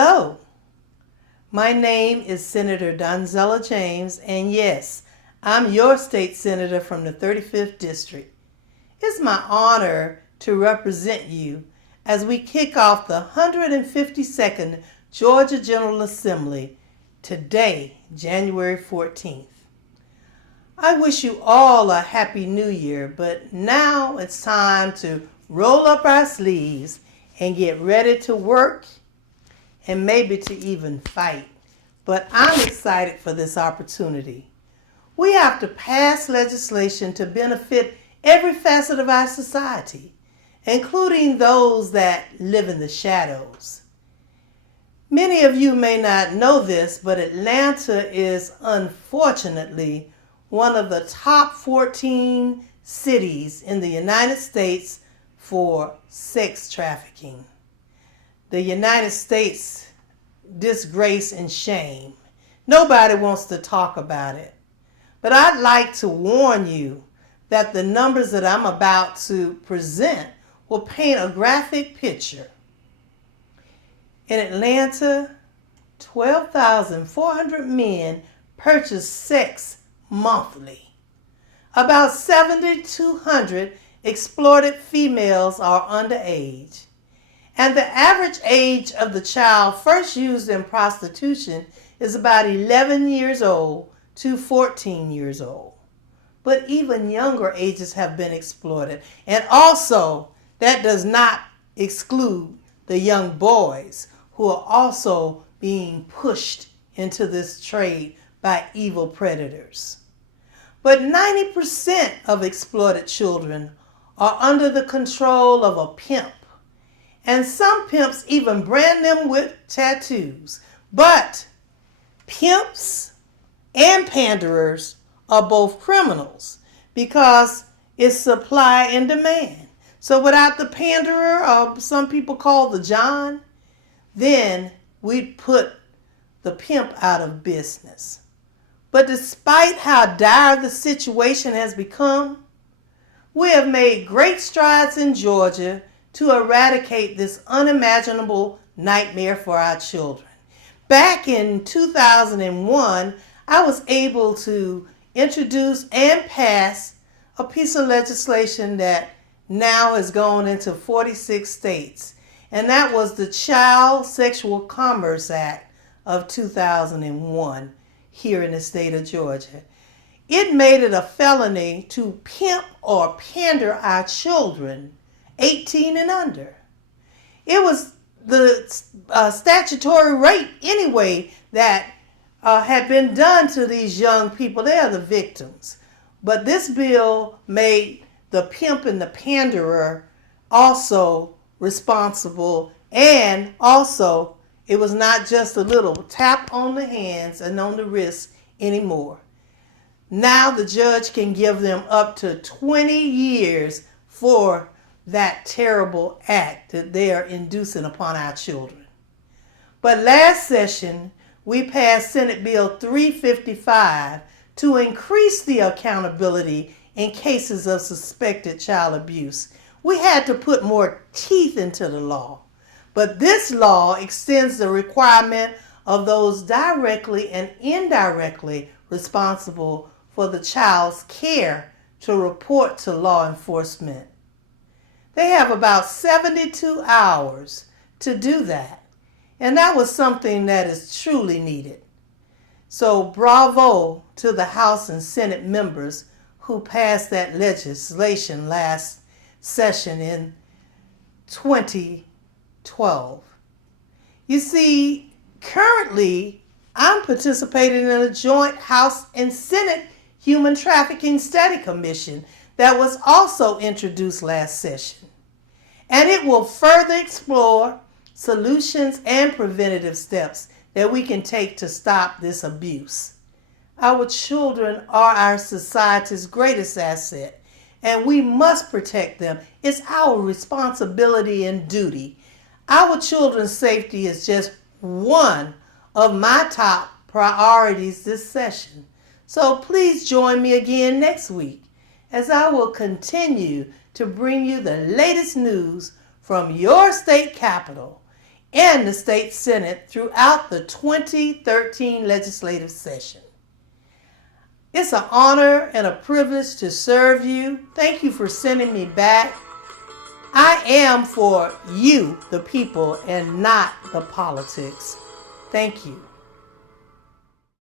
Hello, my name is Senator Donzella James, and yes, I'm your state senator from the 35th District. It's my honor to represent you as we kick off the 152nd Georgia General Assembly today, January 14th. I wish you all a happy new year, but now it's time to roll up our sleeves and get ready to work and maybe to even fight. But I'm excited for this opportunity. We have to pass legislation to benefit every facet of our society, including those that live in the shadows. Many of you may not know this, but Atlanta is unfortunately one of the top 14 cities in the United States for sex trafficking. The United States disgrace and shame. Nobody wants to talk about it. But I'd like to warn you that the numbers that I'm about to present will paint a graphic picture. In Atlanta, 12,400 men purchase sex monthly. About 7,200 exploited females are underage. And the average age of the child first used in prostitution is about 11 years old to 14 years old. But even younger ages have been exploited. And also, that does not exclude the young boys who are also being pushed into this trade by evil predators. But 90% of exploited children are under the control of a pimp. And some pimps even brand them with tattoos. But pimps and panderers are both criminals because it's supply and demand. So without the panderer, or some people call the John, then we'd put the pimp out of business. But despite how dire the situation has become, we have made great strides in Georgia to eradicate this unimaginable nightmare for our children. Back in 2001, I was able to introduce and pass a piece of legislation that now has gone into 46 states, and that was the Child Sexual Commerce Act of 2001 here in the state of Georgia. It made it a felony to pimp or pander our children 18 and under. It was the statutory rape anyway that had been done to these young people. They are the victims. But this bill made the pimp and the panderer also responsible, and also it was not just a little tap on the hands and on the wrists anymore. Now the judge can give them up to 20 years for that terrible act that they are inducing upon our children. But last session, we passed Senate Bill 355 to increase the accountability in cases of suspected child abuse. We had to put more teeth into the law. But this law extends the requirement of those directly and indirectly responsible for the child's care to report to law enforcement. They have about 72 hours to do that. And that was something that is truly needed. So bravo to the House and Senate members who passed that legislation last session in 2012. You see, currently I'm participating in a joint House and Senate Human Trafficking Study Commission that was also introduced last session. And it will further explore solutions and preventative steps that we can take to stop this abuse. Our children are our society's greatest asset, and we must protect them. It's our responsibility and duty. Our children's safety is just one of my top priorities this session. So please join me again next week as I will continue to bring you the latest news from your state capital and the state Senate throughout the 2013 legislative session. It's an honor and a privilege to serve you. Thank you for sending me back. I am for you, the people, and not the politics. Thank you.